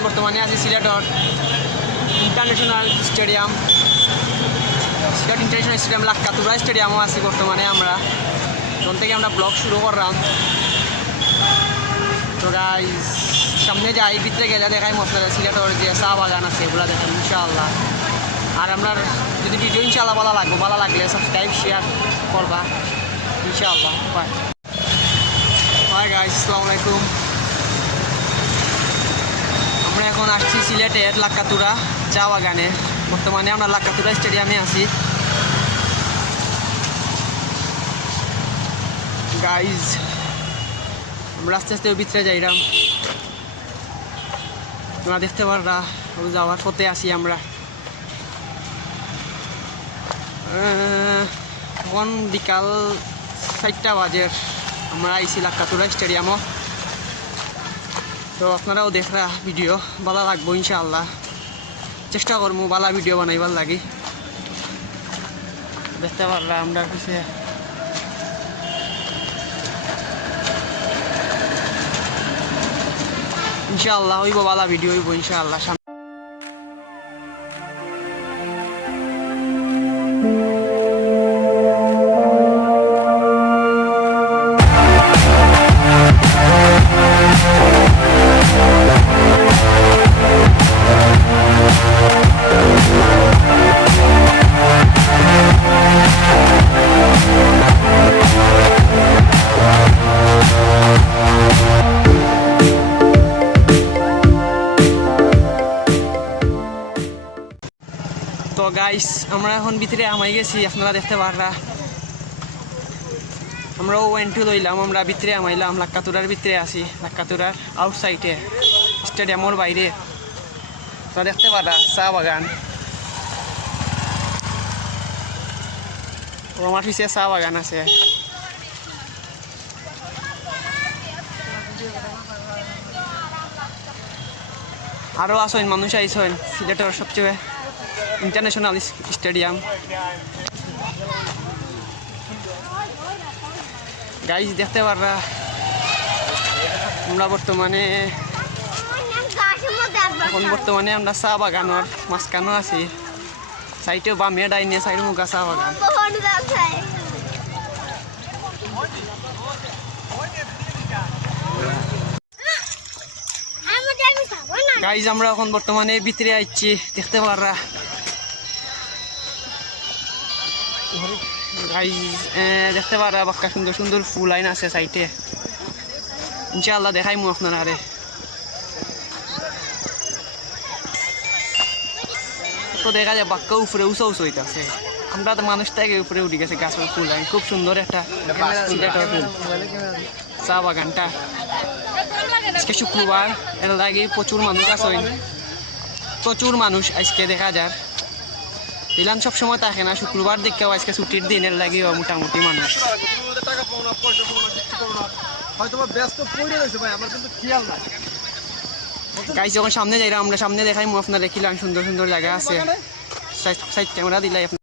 এখন বর্তমানে আছি সিলেটর international stadium, Sylhet international stadium, Lakkatura স্টেডিয়ামও আছি বর্তমানে। আমরা তখন থেকে আমরা ব্লগ শুরু করলাম। তো গাইস সামনে যাই, ভিতরে গেলে দেখাই আপনারা সিলেটর যে চা বাগান আছে এগুলো দেখাই ইনশাআল্লাহ। আর আপনার যদি ভিডিও ইনশাআল্লাহ ভালো লাগলে সাবস্ক্রাইব শেয়ার করবা ইনশাআল্লাহ। বাই বাই গাইস, আসসালামু আলাইকুম। আমরা এখন আসছি সিলেটের লাক্কাতুরা চা বাগানে। বর্তমানে আমরা লাক্কাতুরা স্টেডিয়ামে আছি গাইজ। আমরা আস্তে আস্তে ভিতরে যাইলাম, তোমরা দেখতে পাররা যাওয়ার পথে আসি আমরা। এখন বিকাল 4টা বাজে আমরা আইসি লাক্কাতুরা স্টেডিয়ামও। তো আপনারাও দেখরা ভিডিও ভালো লাগবো ইনশাআল্লাহ। চেষ্টা করবো ভালো ভিডিও বানাইবার লাগি। দেখতে পারলা আমরা কিছু ইনশাআল্লাহ হইব, ভালো ভিডিও হইব ইনশাআল্লাহ। তো গাইস আমরা এখন ভিতরে আমাই গেছি, আপনারা দেখতে পাররা। আমরাও ওয়েন্টু লইলাম, আমরা ভিতরে আমাইলাম, লাক্কাতুরার ভিতরে আছি, লাক্কাতুরার আউটসাইডে স্টেডিয়ামের বাইরে। তো দেখতে পাররা চা বাগান, ও আমার পিছিয়ে চা বাগান আছে। আরও আসেন মানুষ আইসেন, সিলেটের সবচেয়ে ইন্টারন্যাশনাল স্টেডিয়াম। গাইজ দেখতে পাররা আমরা বর্তমানে আমরা চা বাগানোর মাঝখানেও আছি। সাইডে বামে ডাইনে সাইড মুখা চা বাগান। গাইজ আমরা এখন বর্তমানে ভিতরে আইছি, দেখতে পাররা গাইজ। দেখতে পাররা বাক্কা সুন্দর সুন্দর ফুল আইন আছে সাইডে, ইনশাআল্লাহ দেখাইমু আপনারা। আরে তো দেখা যায় বাক্কা উপরে উঁচা উঁচু হইতেছে, আমরা তো মানুষটাকে উপরে উঠে গেছে গাছের ফুল আইন। খুব সুন্দর একটা চা বাগানটা। আজকে শুক্রবার, এর লাগে প্রচুর মানুষ আছে, প্রচুর মানুষ আজকে দেখা যায়। দিলাম সবসময় থাকে না, শুক্রবার দেখেও আজকে ছুটির দিন, এর লাগে মোটামুটি মানুষ। গাইস যখন সামনে যাই আমরা সামনে দেখাই আপনারা দেখিলাম সুন্দর সুন্দর জায়গা আছে, সাইড ক্যামেরা দিলাই আপনার।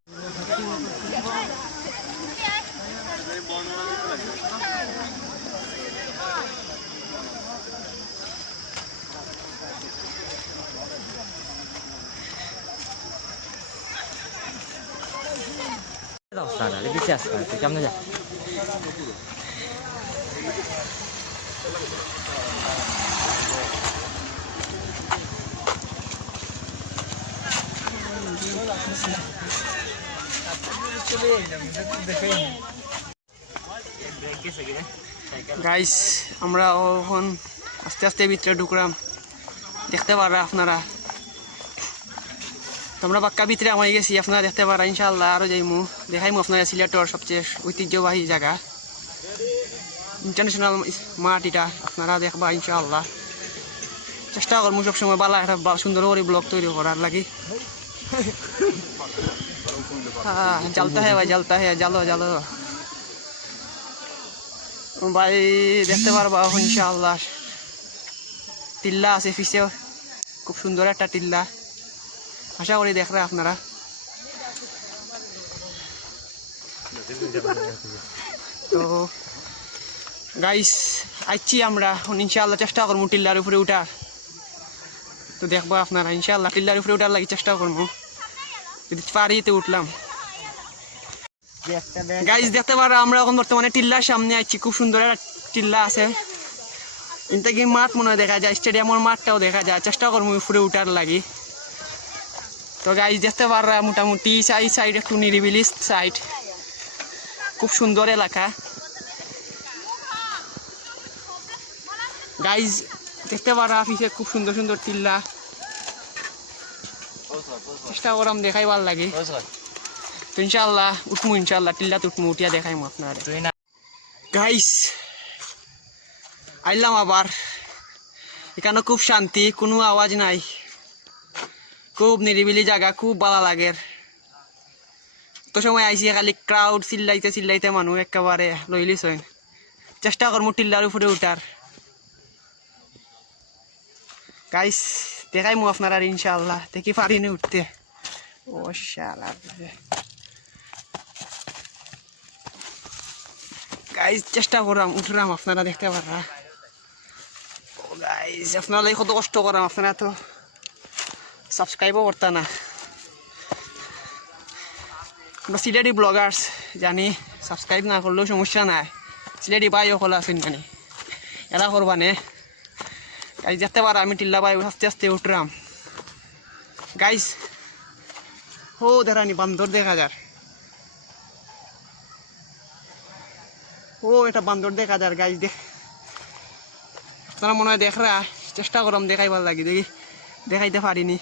কেমন যা গাইস আমরা এখন আস্তে আস্তে ভিতরে ঢুকলাম, দেখতে পারা আপনারা। তোমরা বাক্কা ভিতরে আমায় গেছি, আপনারা দেখতে পারা ইনশাআল্লাহ। আরও যাইমু দেখাইমু আপনারা সিলেটের সবচেয়ে ঐতিহ্যবাহী জায়গা, ইন্টারন্যাশনাল মাঠ এটা আপনারা দেখবা ইনশাআল্লাহ। চেষ্টা করবো সবসময় ভালো একটা সুন্দর করে ব্লগ তৈরি করার লাগি। हाँ चलता है भाई, चलता है, चलो चलो भाई। देखते पारबा इंशाल्लाह টিল্লা আছে পিছে, খুব সুন্দর একটা টিল্লা। আশা করি দেখরা আপনারা। তো গাইস আইছি আমরা ইনশাআল্লাহ চেষ্টা করবো টিল্লার উপরে উঠার। তো দেখবো আপনারা ইনশাআল্লাহ টিল্লার উপরে উঠার লাগে চেষ্টা করবো, যদি পারি তো উঠলাম। গাইজ দেখতে পারো আমরা এখন বর্তমানে টিল্লার সামনে আছি, খুব সুন্দর একটা টিল্লা আছে, এতে কি মাঠ মনে হয় দেখা যায়, স্টেডিয়ামের মাঠটাও দেখা যায়, চেষ্টা করবো উপরে উঠার লাগি। তো গাইজ দেখতে পাররা মোটামুটি সাইড একটু নিরিবিলি সাইড, খুব সুন্দর এলাকা। গাইজ দেখতে পারা পিছে খুব সুন্দর সুন্দর টিল্লা, চেষ্টা করাম দেখাই ভাল লাগে। তো ইনশাল্লাহ উঠমু, ইনশাল্লাহ টিল্লা উঠমু, উঠিয়া দেখাইমু আপনারা। গাইজ আইলাম আবার, এখানে খুব শান্তি, কোনো আওয়াজ নাই, খুব নিরিবিলি জায়গা, খুব ভালো লাগে। তো সময় আইসি খালি ক্রাউড চিল্লাইতে চিল্লাইতে মানুষ একেবারে লইলিস হয়। চেষ্টা করবো টিল্লার উপরে উঠার। গাইস দেখাইমু আপনারা ইনশাআল্লাহ, দেখি পারিনি উঠতে। ও শালা গাইস চেষ্টা করাম উঠরাম, আপনারা দেখতে পারা। ও গাইস আপনারা কত কষ্ট করাম, আপনারা তো সাবস্ক্রাইবও করতা না। আমরা সিলেটি ব্লগার্স জানি, সাবস্ক্রাইব না করলেও সমস্যা নাই, সিলেটি ভাই সকল আছেন জানি, এরা করবা নে। গাইজ দেখতে পারা আমি টিল্লা ভাই আস্তে আস্তে উঠলাম। গাইজ ও দেখানি বান্দর দেখা যার, ও এটা বান্দর দেখা যার। গাইজ দেখ আপনারা মনে হয় দেখরা, চেষ্টা করলাম দেখাইবার লাগি, দেখি দেখাইতে পারিনি।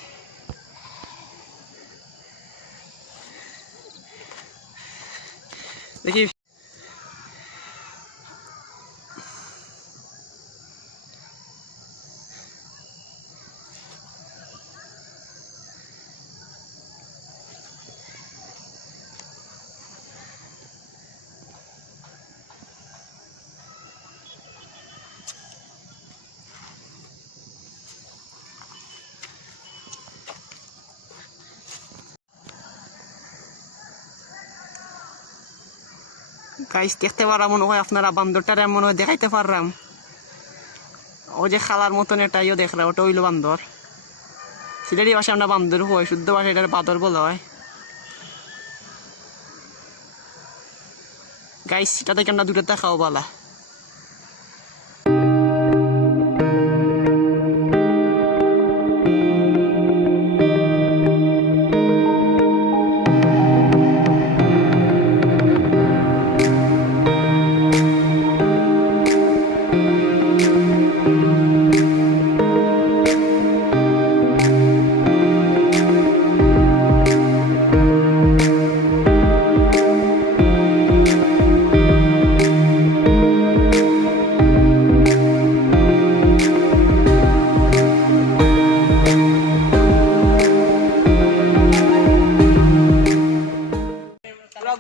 দেখি গাইস দেখতে পারা মনে হয় আপনারা বান্দরটার মনে হয় দেখাইতে পারলাম, ও যে খালার মতন এটাইও দেখরা, ওটা হইলো বান্দর। সিলেটি ভাষায় আমরা বান্দর হয়, শুদ্ধ ভাষায় এটার বাদর বলা হয়। গাইস এটা থেকে আমরা দূরে দেখাও বলা।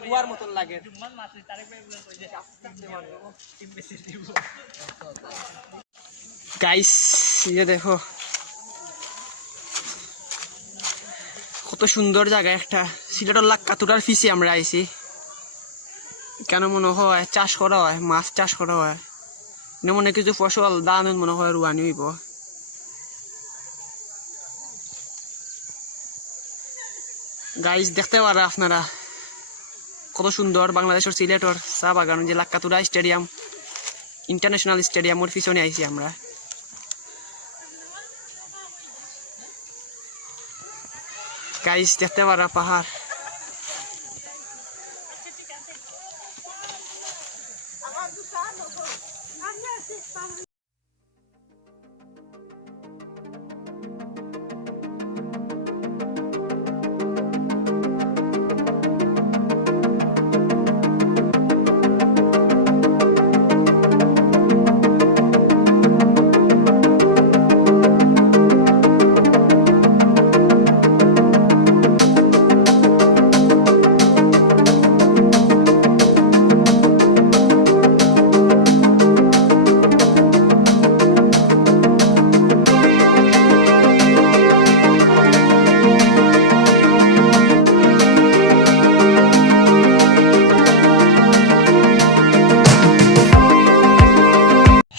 গুয়ার মতন লাগে। গাইস ये দেখো কত সুন্দর জায়গা একটা, সিলেটের লাক্কাতুরার ফিসে আমরা আইছি। কেন মনে হয় চাষ করা হয়, মাছ চাষ করা হয়, মনে কিছু ফসল দান মনে হয় রুয়ানি হইব। গাইস দেখতে পারা আপনারা কত সুন্দর বাংলাদেশের সিলেটর চা বাগান, যে লাক্কাতুরা স্টেডিয়াম, ইন্টারন্যাশনাল স্টেডিয়ামের পিছনে আইছি আমরা। গাইস দেখতে পারা পাহাড়,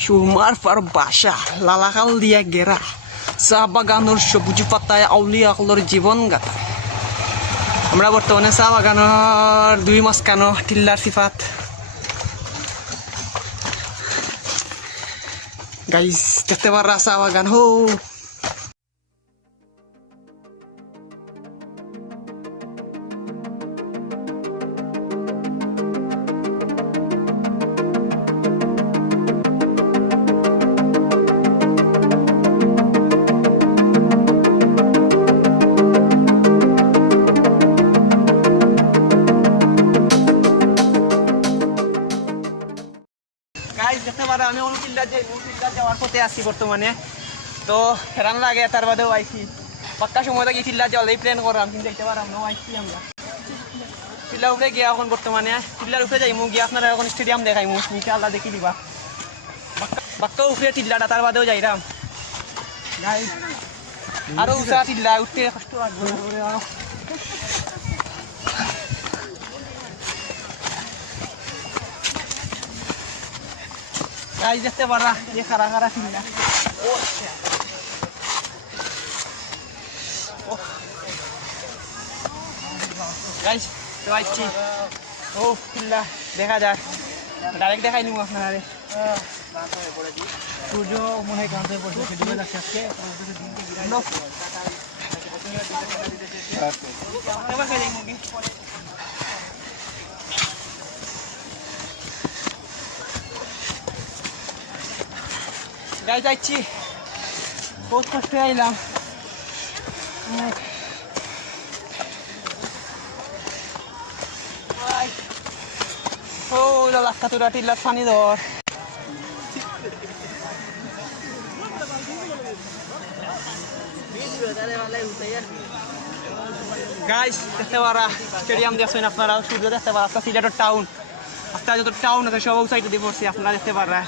সুমার পর বাসা লালাকাল দিয়া গেরা, চা বাগানের সবুজ পাতায় আউলিয়া সকলের জীবন গাথা। আমরা বর্তমানে চা বাগানের দুই মাঝখানো টিল্লার সিফাত গাইস দেখতে পারা চা বাগান হো। দেখতে পারা আমি অনুটিল্লার যাওয়ার পথে আছি বর্তমানে। তো ফেরান লাগে তার বাদেও আইসি পাক্কা সময় থাকি টিল্লার যাওয়ার এই প্ল্যান করলাম, কিন্তু দেখতে পারাম না আইসি আমরা টিল্লার উপরে গিয়া এখন বর্তমানে টিল্লার উপরে যাইমু গিয়ে আপনারা এখন স্টেডিয়াম দেখাইমু নিচে আল্লাহ দেখি দিবা পাক্কা উপরে টিল্লাটা তার বাদেও যাইরাম আরো উঁচা টিল্লা উঠতে কষ্ট লাগবে। গাইস দেখতে পারা যে খারা খারা টিল্লা গাইস তো আইছি ও টিল্লা দেখা যায় ডাইরেক্ট দেখাই নিব আপনারা সূর্য মনে হয় কাঁদতে পড়ছে সেদিকে যাচ্ছে আজকে গাই যাচ্ছি বহুত কষ্ট আইলাম ও লাক্কা তোরা টিল্লার পানি ধর গাইস দেখতে পারা স্টেডিয়াম দেখছেন আপনারা সূর্য দেখতে পারা আপনার সিলেটের টাউন আপনার যত টাউন আছে সব ওই সাইডে দিয়ে পড়ছে আপনারা দেখতে পারা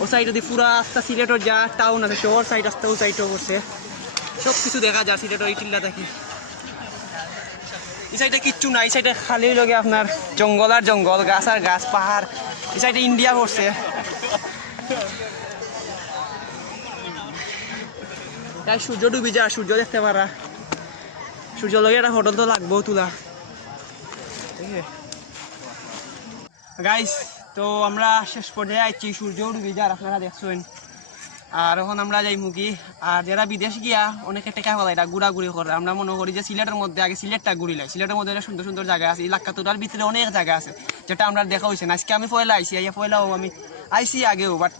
ও সাইডে দিয়ে পুরা আস্তা সিলেটের যা টাউন আছে শহর সাইড আস্তা ওই সাইডেও পড়ছে সব কিছু দেখা যায় সিলেটের এই টিল্লা থাকি। এই সাইডে কিচ্ছু না, এই সাইডে খালি লগে আপনার জঙ্গল আর জঙ্গল গাছ আর গাছ পাহাড়। এই সাইডে ইন্ডিয়া পড়ছে তাই সূর্য ডুবি যা সূর্য দেখতে পারা সূর্য লগে একটা হোটেল তো লাগবো তোলা গাইস। তো আমরা শেষ পর্যায়ে আইছি সূর্য ডুবি যার আপনারা দেখছেন। আর এখন আমরা যাই মুগি আর যারা বিদেশ গিয়া অনেকে টেকা ফেলা এটা ঘোরাঘুরি করে আমরা মনে করি যে সিলেটের মধ্যে আগে সিলেটটা ঘুরিলাই সিলেটের মধ্যে সুন্দর সুন্দর জায়গা আছে এই লাক্কাতুরার ভিতরে অনেক জায়গা আছে যেটা আমরা দেখা হয়েছে না। আজকে আমি পয়লা আইসি পয়লাও আমি আইসি আগেও বাট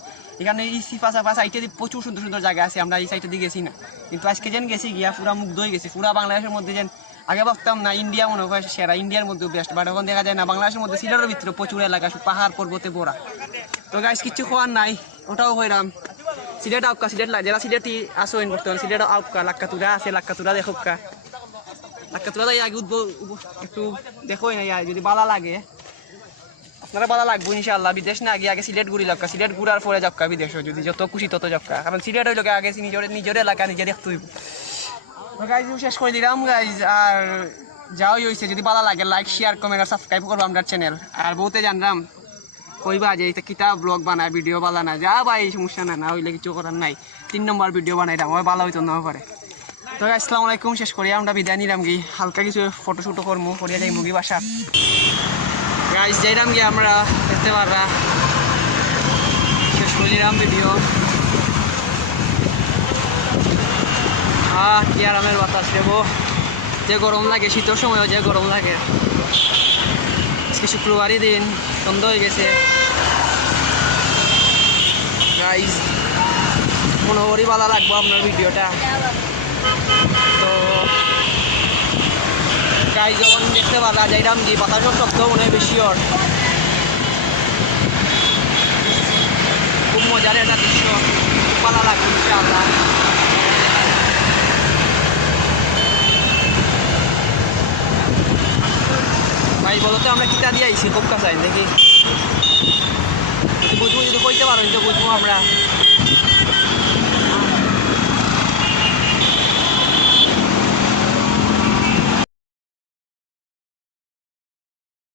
এখানে এই পাশাপাশি সাইডে প্রচুর সুন্দর সুন্দর জায়গা আছে আমরা এই সাইডে দিয়ে গেছি না, কিন্তু আজকে যেন গেছি গিয়া পুরা মুগ্ধ হয়ে গেছি। পুরা বাংলাদেশের মধ্যে যেন আগে ভাবতাম না ইন্ডিয়া মনে হয় সেরা ইন্ডিয়ার মধ্যে বেস্ট, বাট এখন দেখা যায় না বাংলাদেশের মধ্যে সিলেটের ভিতরে প্রচুর এলাকা পাহাড় পর্বতে ভরা। তো গাইস কিচ্ছু খাওয়ার নাই ওটাও হইরাম সিলেট আউকা সিলেট যারা সিলেটি আসেন বর্তমানে সিলেট আউকা লাক্কাতুরা আছে লাক্কাতুরা দেখোকা লাক্কাতুরা আগে একটু দেখোই না যদি ভালো লাগে আপনারা ভালো লাগবো ইনশাআল্লাহ। বিদেশ না আগে সিলেট ঘুরি লাগা সিলেট ঘুরার পরে যাক্কা বিদেশ যদি যত খুশি তত যাক্কা, কারণ সিলেট হইল আগে নিজের এলাকা নিজে দেখতে হইব। গাইজ শেষ করে দিলাম গাইজ আর যাওয়াই হয়েছে যদি ভালো লাগে লাইক শেয়ার কমেন্ট আর সাবস্ক্রাইব করবো আমরা চ্যানেল। আর বহুতে জানলাম কইবা যে এটা কিতা ব্লগ বানায় ভিডিও বালা না যা ভাই সমস্যা না হইলে কিছু করার নাই 3 নম্বর ভিডিও বানাইলাম ওই ভালো হইতো না পারে। তো আসসালামু আলাইকুম শেষ করি আমরা বিদায় নিলাম কি হালকা কিছু ফটোশুটও করবো করিয়া যাই মুগি বাসা গাইজ যাইলাম গিয়ে আমরা দেখতে পাররা শেষ করে দিলাম ভিডিও। কি আরামের বাতাস দেবো যে গরম লাগে শীতের সময়ও যে গরম লাগে। আজকে শুক্রবারই দিন সন্ধ্যা হয়ে গেছে গাইজ মনে করি ভালো লাগবো আপনার ভিডিওটা। তো গাইজ যখন দেখতে পারা যাইলাম যে বাতাসের শব্দ মনে হয় বেশি ওর খুব মজার একটা দৃশ্য খুব ভালো লাগবে ইনশাআল্লাহ। ভাই বলো তো আমরা কিতা দিয়ে আইছি খুব কাছে দেখি বুঝবো যদি কইতে পারো তো বুঝবো আমরা।